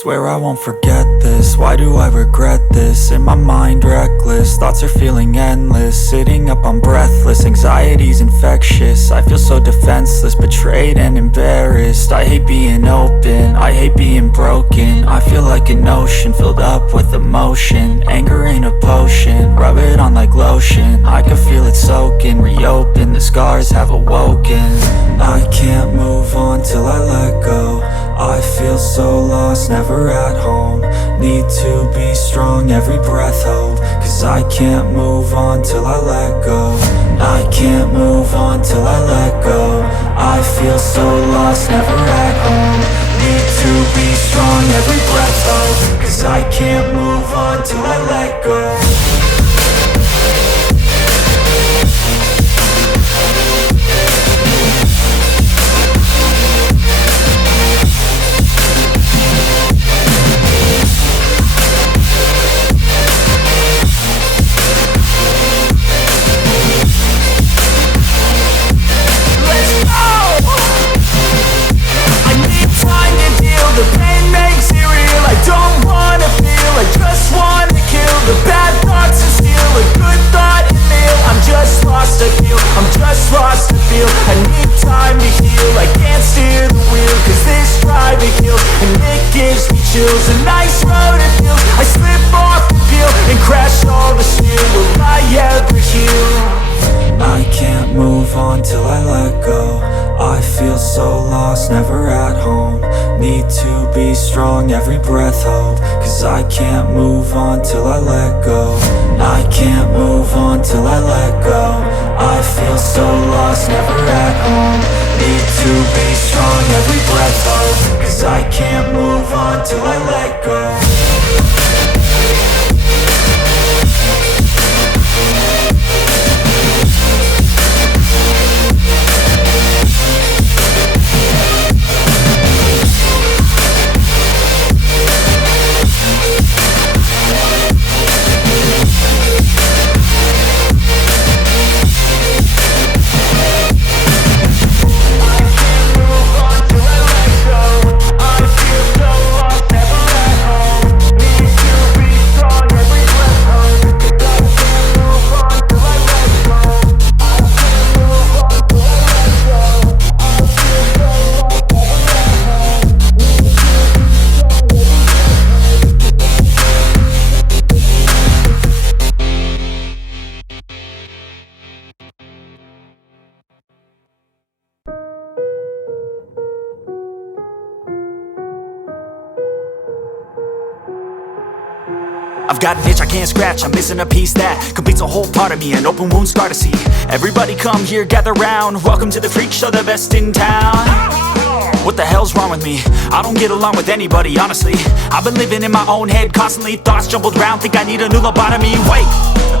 Swear I won't forget this, why do I regret this? In my mind reckless, thoughts are feeling endless. Sitting up I'm breathless, anxiety's infectious. I feel so defenseless, betrayed and embarrassed. I hate being open, I hate being broken. I feel like an ocean, filled up with emotion. Anger ain't a potion, rub it on like lotion. I can feel it soaking, reopen, the scars have awoken. I can't move on till I let go. I feel so lost, never at home. Need to be strong, every breath hope. Cause I can't move on till I let go. I can't move on till I let go. I feel so lost, never at home. Need to be strong, every breath hope. Cause I can't move on till I let go. The pain makes it real, I don't wanna feel, I just wanna kill the bad thoughts and steal a good thought and meal. I'm just lost, I feel, I'm just lost, I feel. I need time to heal, I can't steer the wheel. Cause this drive it kills, and it gives me chills. A nice road it feels, I slip off the peel and crash all the steel. Will I ever heal? I can't move on till I let go. I feel so lost, never at home. Need to be strong, every breath hope. Cause I can't move on till I let go. I can't move on till I let go. I feel so lost, never at home. Need to be strong, every breath hope. Cause I can't move on till I let go. I've got an itch I can't scratch, I'm missing a piece that completes a whole part of me, an open wound scar to see. Everybody come here, gather round, welcome to the freak show, the best in town. What the hell's wrong with me? I don't get along with anybody, honestly. I've been living in my own head constantly, thoughts jumbled round, think I need a new lobotomy. Wait,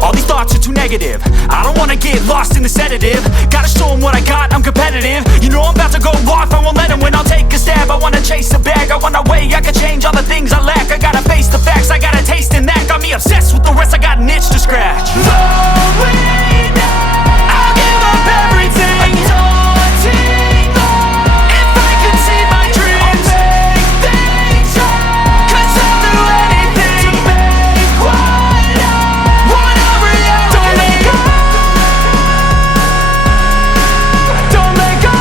all these thoughts are too negative. I don't wanna get lost in the sedative. Gotta show them what I got, I'm competitive. You know I'm about to go off, I won't let them win, I'll take a stab. I wanna chase a bag, I wanna weigh, I can change all the things I lack. I gotta face the facts, I got a taste in that. Got me obsessed with the rest, I got an itch to scratch. Going now, I'll give up everything. Daunting though, if I could see my dreams, I'll make things right. Cause I'll do anything to make what I want a reality. Don't let go, don't let go.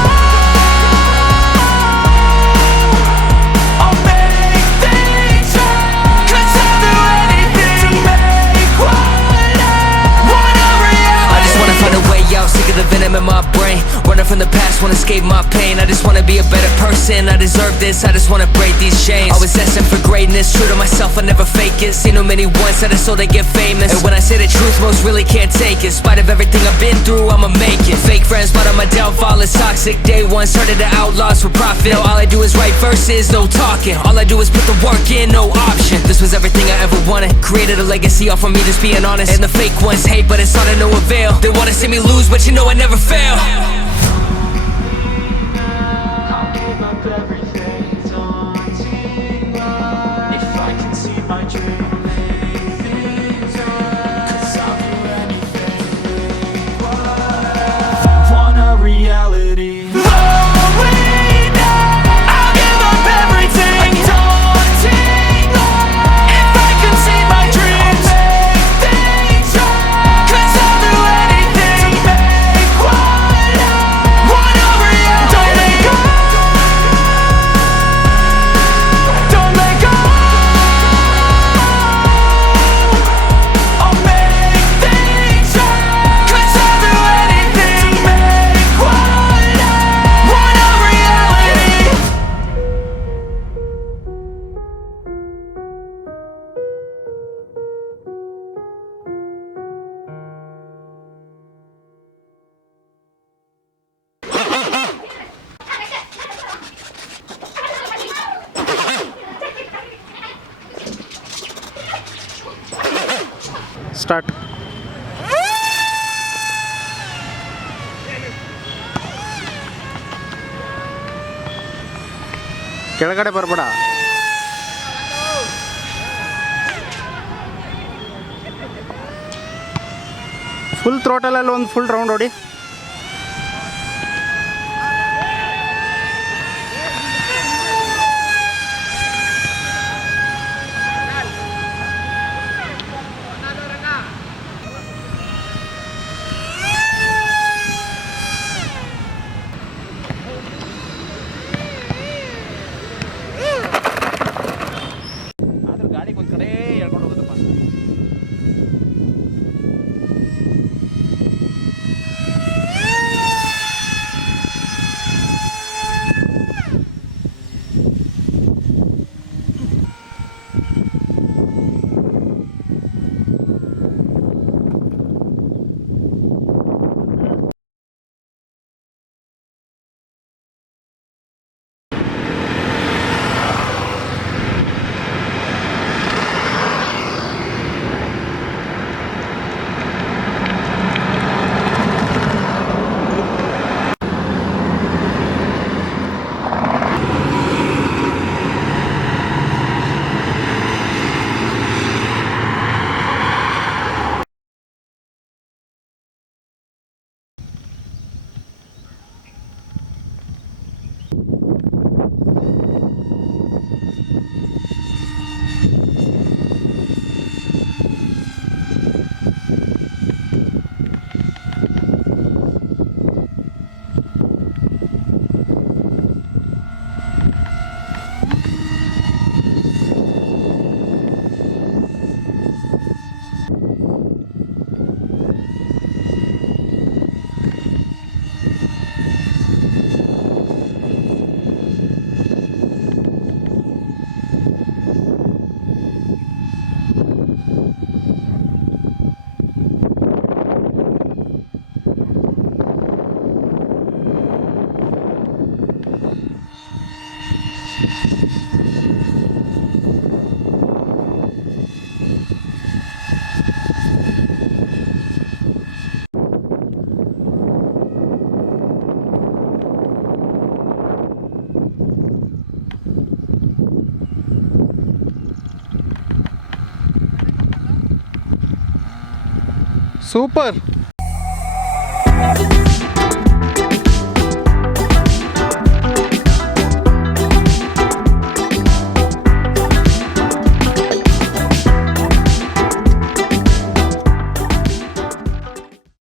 I'll make things right. Cause I'll do anything to make what I want a reality. I just wanna find a way out, sick of the venom in my brain. Running from the past, wanna escape my pain. I just wanna be a better person, I deserve this. I just wanna break these chains. Always asking for greatness, true to myself, I never fake it. Seen too many once that I so they get famous. And when I say the truth, most really can't take it. In spite of everything I've been through, I'ma make it. Fake friends, but on my downfall is toxic. Day one, started the outlaws for profit. Now all I do is write verses, no talking. All I do is put the work in, no option. This was everything I ever wanted. Created a legacy off of me, just being honest. And the fake ones hate, but it's all to no avail. They wanna see me lose, but you know I never fail. I'll give up everything, daunting life. If I can see my dream, make things right. Cause I'll do anything, what I want a reality. Going now, I'll give up everything, daunting start. ಕೆಳಗಡೆ ಬರಬೇಡ. Full ಥ್ರೋಟಲಲ್ಲಿ ಒಂದು full round ಹೊಡಿ. ಗಾಡಿಗೆ ಒಂದು ಕಡೆ ಹೇಳ್ಕೊಂಡು ಹೋಗುತ್ತಪ್ಪ. Super.